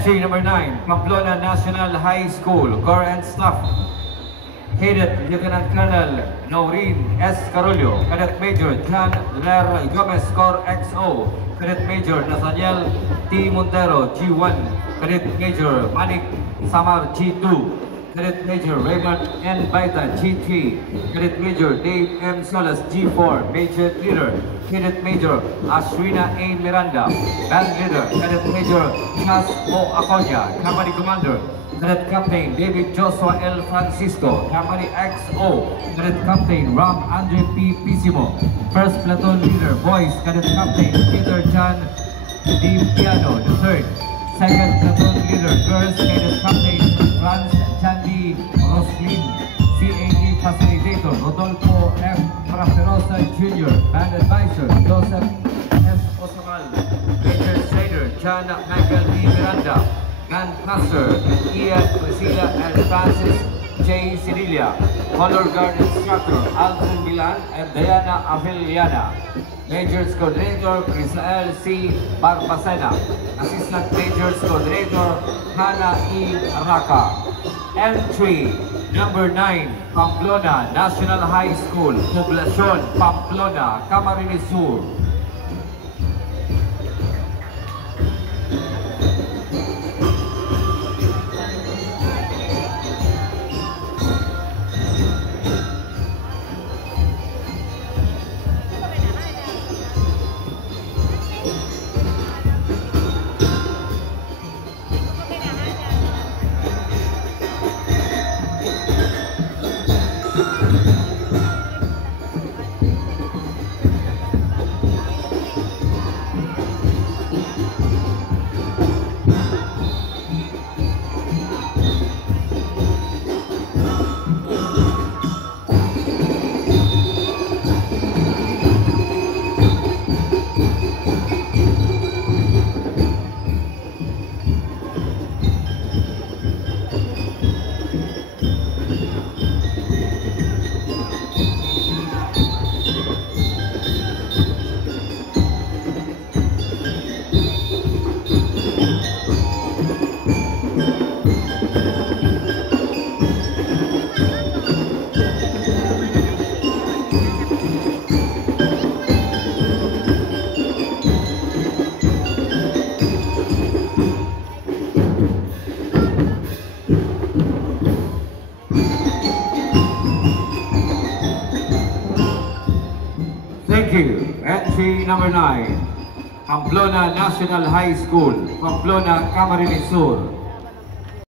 Entry number 9, Pamplona National High School, Corps and Staff. Headed Lieutenant Colonel Noreen S. Carollo, Cadet Major John Ler Gomez, Corps XO, Cadet Major Nathaniel T. Montero, G1, Cadet Major Manik Samar, G2, Cadet Major Raymond N. Baita, G3, Cadet Major Dave M. Solas, G4, Major Leader, Cadet Major Ashwina A. Miranda, Band Leader, Cadet Major Chas O. Aconya, Company Commander, Cadet Captain David Joshua L. Francisco, Company XO, Cadet Captain Ram Andre P. Pisimo, First Platoon Leader, Boys, Cadet Captain Peter John D. Piano, the third. Second Platoon Leader, Girls, Cadet Captain Franz Chandi Roslin, CAE Facilitator, Rodolfo F. Fraterosa Jr., Band Advisor, Joseph S. Osamal, Major Trader, John Michael D. Miranda, Grandmaster Ian Priscilla and Francis J. Cedilia, Color Guard Instructor Alvin Milan and Diana Avellana, Majors Coordinator Crisael C. Barbacena, Assistant Majors Coordinator Hannah E. Araka. Entry number 9, Pamplona National High School, Poblacion, Pamplona, Camarines Sur. Thank you. Entry number 9, Pamplona National High School, Pamplona, Camarines Sur.